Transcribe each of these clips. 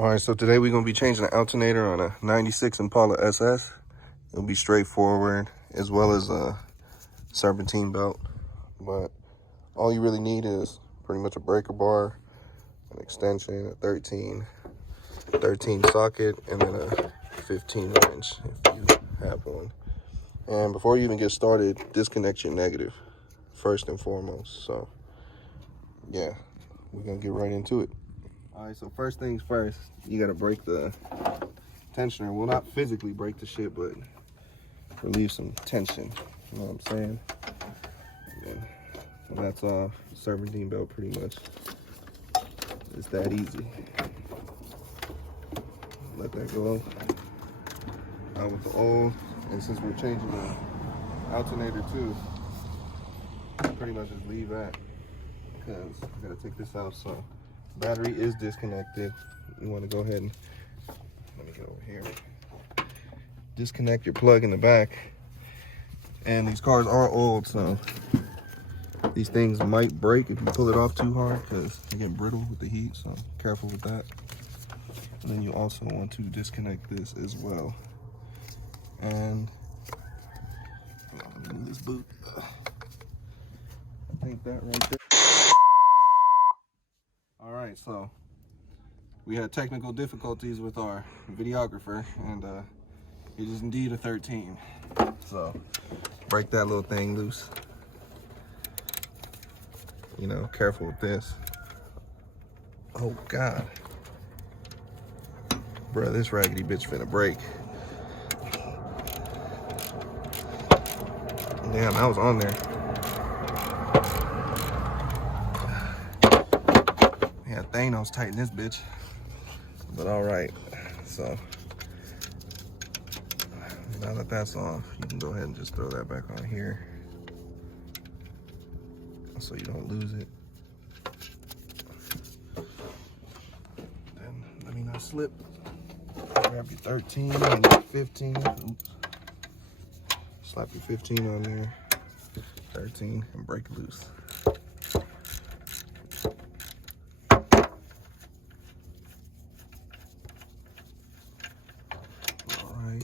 All right, so today we're going to be changing the alternator on a 96 Impala SS. It'll be straightforward as well as a serpentine belt. But all you really need is pretty much a breaker bar, an extension, a 13 socket, and then a 15 wrench if you have one. And before you even get started, disconnect your negative first and foremost. So yeah, we're going to get right into it. All right, so first things first, you gotta break the tensioner. Well, not physically break the shit, but relieve some tension. You know what I'm saying? And that's off. Serpentine belt, pretty much. It's that easy. Let that go out with the old. And since we're changing the alternator too, pretty much just leave that because I gotta take this out. So battery is disconnected. You want to go ahead and let me get over here. Disconnect your plug in the back. And these cars are old, so these things might break if you pull it off too hard because they get brittle with the heat. So careful with that. And then you also want to disconnect this as well. And let me move this boot. I think that right there. All right, so we had technical difficulties with our videographer, and it is indeed a 13. So break that little thing loose. You know, careful with this. Oh God, bruh, this raggedy bitch finna break. Damn, I was on there. Yeah, Thanos tighten this bitch. But all right, so now that that's off, you can go ahead and just throw that back on here so you don't lose it. Then let me not slip. Grab your 13 and your 15. Oops. Slap your 15 on there, 13, and break it loose.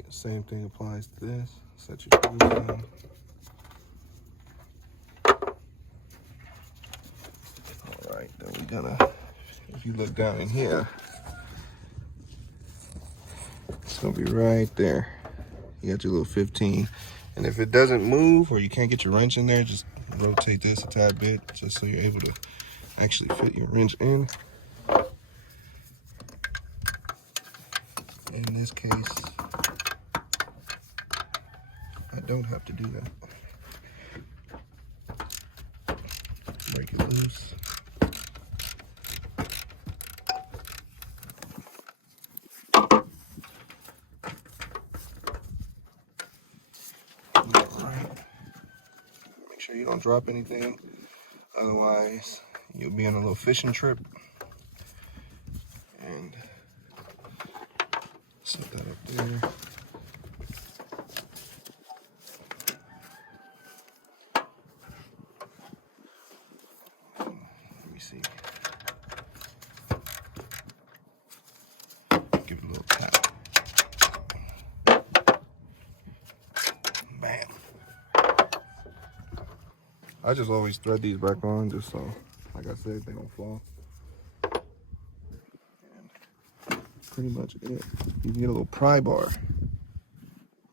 Same thing applies to this. Set your screws down. All right, then we're gonna, if you look down in here, it's gonna be right there. You got your little 15. And if it doesn't move or you can't get your wrench in there, just rotate this a tad bit just so you're able to actually fit your wrench in. In this case, I don't have to do that. Break it loose. Alright. Make sure you don't drop anything. Otherwise, you'll be on a little fishing trip. And set that up there. See. Give it a little tap. Bam. I just always thread these back on just so, like I said, they don't fall. And pretty much it. You can get a little pry bar.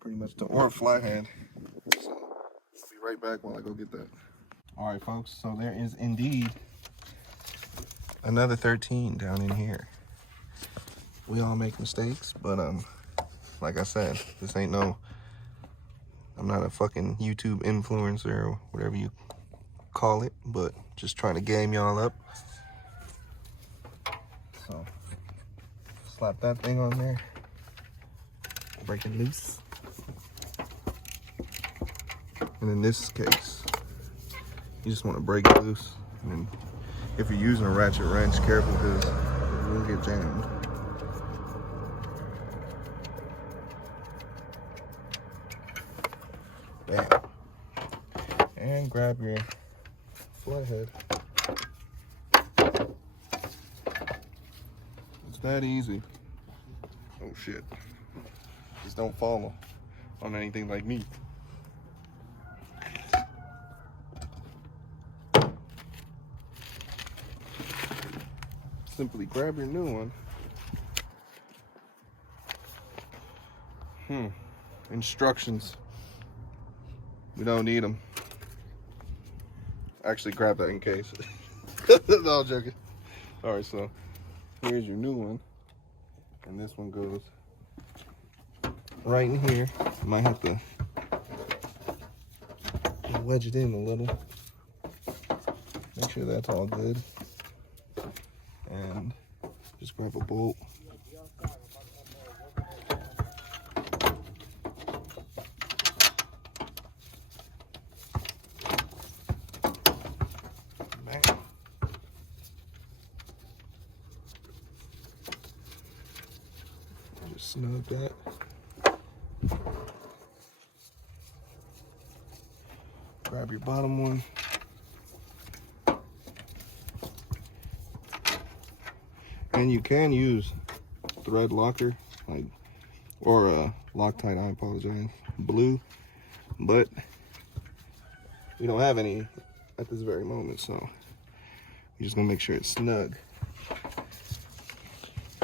Pretty much or a flathead. So I'll be right back while I go get that. All right, folks, so there is indeed another 13 down in here. We all make mistakes, but like I said, this ain't no, I'm not a fucking YouTube influencer or whatever you call it, but just trying to game y'all up. So slap that thing on there, break it loose. And in this case, you just want to break it loose. And then if you're using a ratchet wrench, careful because it will get jammed. Bam. And grab your flathead. Let's that easy. Oh shit. Just don't fall on anything like me. Simply grab your new one. Instructions. We don't need them. Actually, grab that in case. No, I'm joking. All right, so here's your new one. And this one goes right in here. Might have to wedge it in a little. Make sure that's all good. And just grab a bolt. Bang. Just snug that. Grab your bottom one. And you can use thread locker, like, or Loctite, I apologize, blue, but we don't have any at this very moment, so we're just gonna make sure it's snug.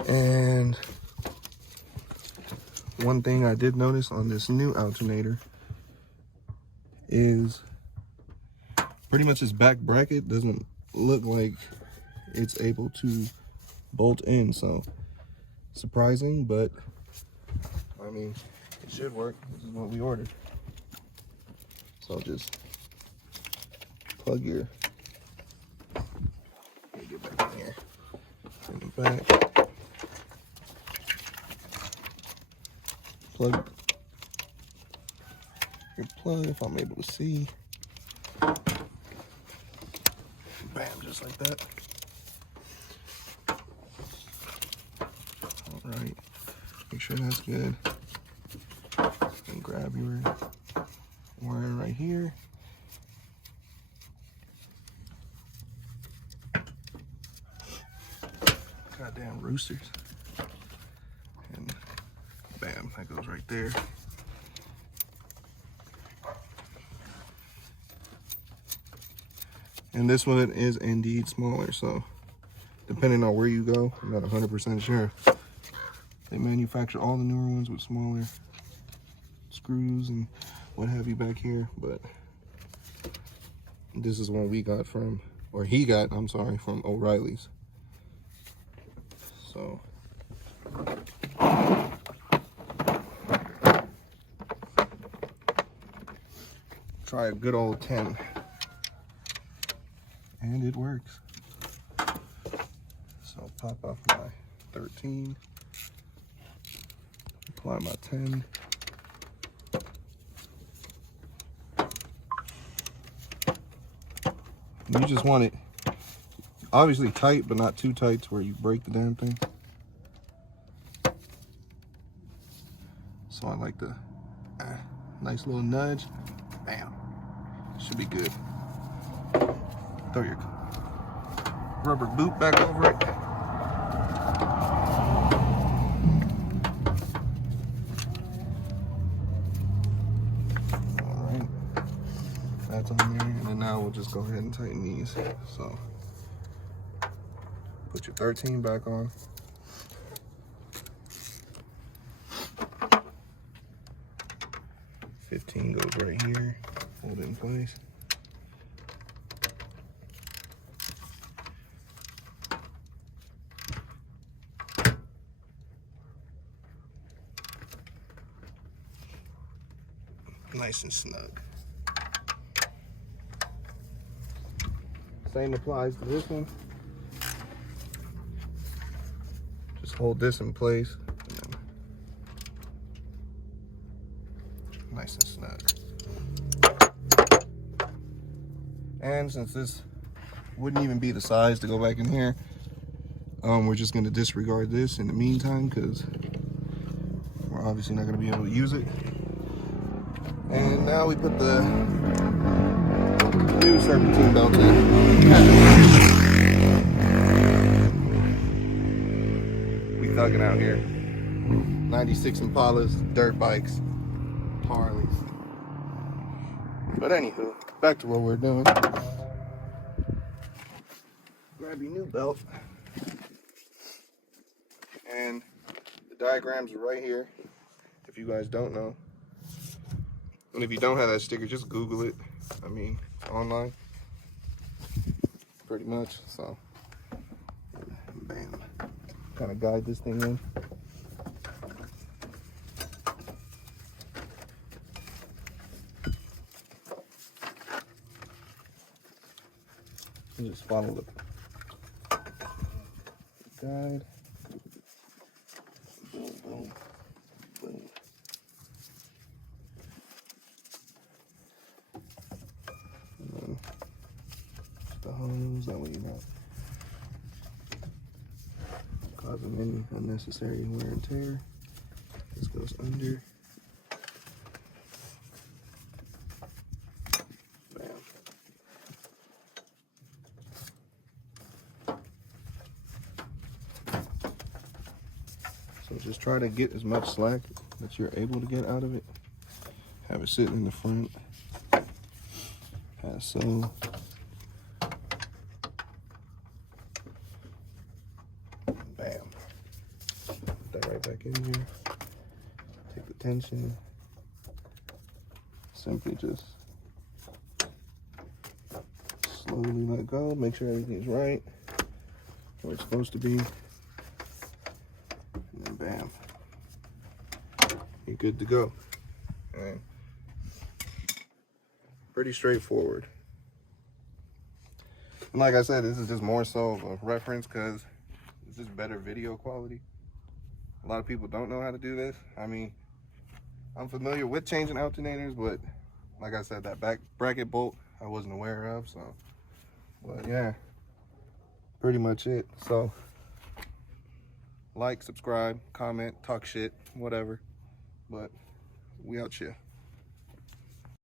And one thing I did notice on this new alternator is pretty much this back bracket doesn't look like it's able to bolt in, so surprising, but I mean, it should work. This is what we ordered. So just plug your, let me get back in here, in the back, plug your plug, if I'm able to see, bam, just like that. Right, make sure that's good. And grab your wire right here. Goddamn roosters. And bam, that goes right there. And this one is indeed smaller, so depending on where you go, I'm not 100% sure. They manufacture all the newer ones with smaller screws and what have you back here, but this is one we got from, or he got, I'm sorry, from O'Reilly's. So try a good old 10. And it works. So pop off my 13. Apply my 10. You just want it obviously tight, but not too tight to where you break the damn thing. So I like the nice little nudge. Bam. Should be good. Throw your rubber boot back over it. Alright. That's on there. And then now we'll just go ahead and tighten these. So put your 13 back on. $15 goes right here. Hold it in place. Nice and snug. Same applies to this one. Just hold this in place. And then nice and snug. And since this wouldn't even be the size to go back in here, we're just going to disregard this in the meantime because we're obviously not going to be able to use it. And now we put the new serpentine belt in. thugging out here. 96 Impalas, dirt bikes, Harleys. But anywho, back to what we're doing. Grab your new belt. And the diagrams are right here, if you guys don't know. And if you don't have that sticker, just Google it. I mean, online. Pretty much, so. Bam. Kind of guide this thing in. And just follow the guide. Boom, boom, boom. And then the hose, that way you're not causing any unnecessary wear and tear. This goes under. Bam. So just try to get as much slack that you're able to get out of it. Have it sitting in the front, as so. Bam. Put that right back in here. Take the tension. Simply just slowly let go. Make sure everything's right where it's supposed to be. And then bam. You're good to go. And pretty straightforward. And like I said, this is just more so of a reference because it's just better video quality. A lot of people don't know how to do this. I mean, I'm familiar with changing alternators, but like I said, that back bracket bolt I wasn't aware of, so. But yeah, pretty much it. So, like, subscribe, comment, talk shit, whatever. But we out here.